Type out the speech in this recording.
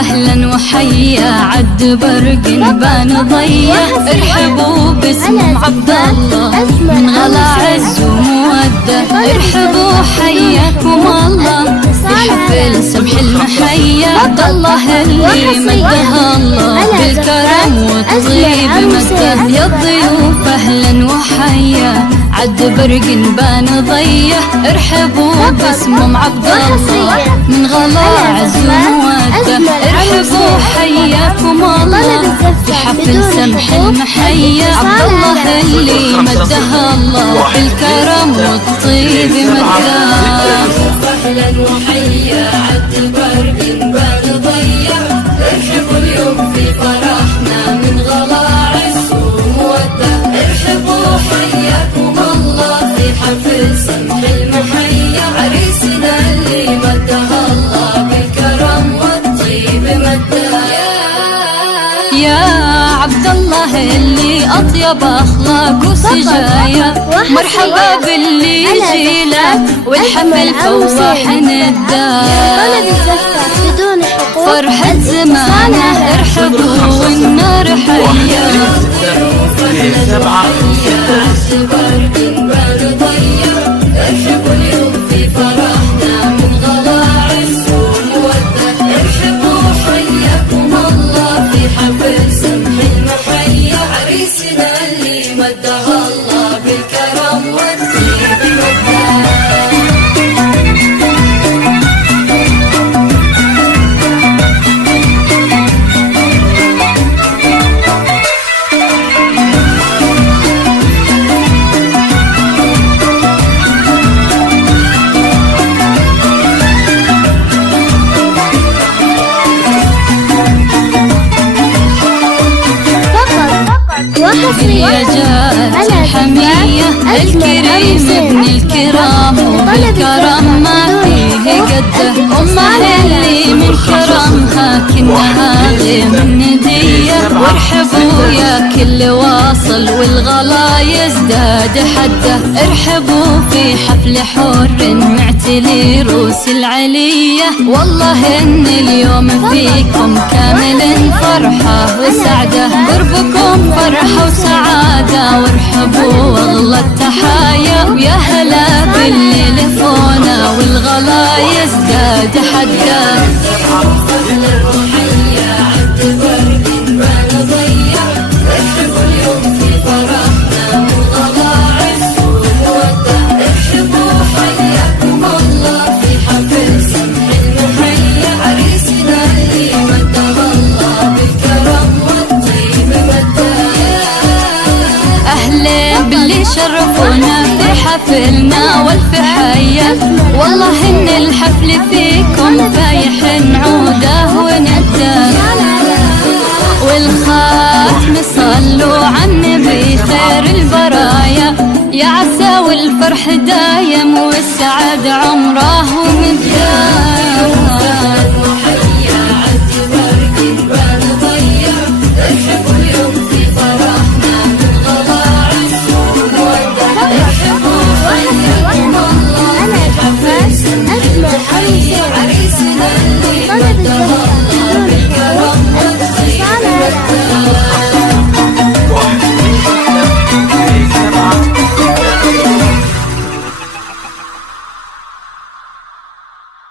أهلا وحيا عد برق بان ضيا، ارحبوا باسم عبد الله من غلا عز ومودة، ارحبوا حياكم الله في حفل سمح المحيا، عبد الله اللي مدها الله بالكرم والطيب مده، يا الضيوف أهلا وحيا عد برق بان ضيا، ارحبوا باسم عبد الله من غلا عز ومودة، ارحبوا حياكم الله في حفل سمح المحيا، عبد الله اللي مدها الله بالكرم والطيب مده. اهلا وحيا عد برق بان ضيا، ارحبوا اليوم في فرحنا من غلا عز ومودة، ارحبوا حياكم الله في حفل سمح المحيا، عريسنا اللي مدها الله بالكرم والطيب مده. يا عبد الله اللي أطيب أخلاق وسجايا، مرحبا باللي يجيلك والحفل فواح نداه، فرحة زمانه ارحبوا والنار حيا، ارحبوا اليوم في فرحنا من غلا عز ومودة، ارحبوا حياكم الله في حفل سمح المحيا، عريسنا اللي مدها الله بالكرم والطيب مده. يا جارة الحمية الكريم ابن الكرام وبالكرم ما فيه قده، أمه اللي من كرمها كنها غيم ندية، وارحبوا يا كل واصل والغلا يزداد حده، ارحبوا في حفل حر معتلي روس العلية، والله ان اليوم فيكم كامل فرحة وسعدة، قربكم فرحة وسعادة، وارحبوا واغلى التحايا، ويا هلا بالليل فونا والغلا يزداد حده. اهلا وحيا عد برق بان ضيا، ارحبوا اليوم في فرحنا من غلا عز ومودة، ارحبوا حياكم الله في حفل سمح المحيا، عريسنا اللي مدها الله بالكرم والطيب مده. أهلا باللي شرفونا في حفلنا والف حيا، والله إن الحفل فيكم فايح عوده وندى، والخاتم صلوا على النبي خير البرايا، يا عسى والفرح دايم والسعد عمره ومداه.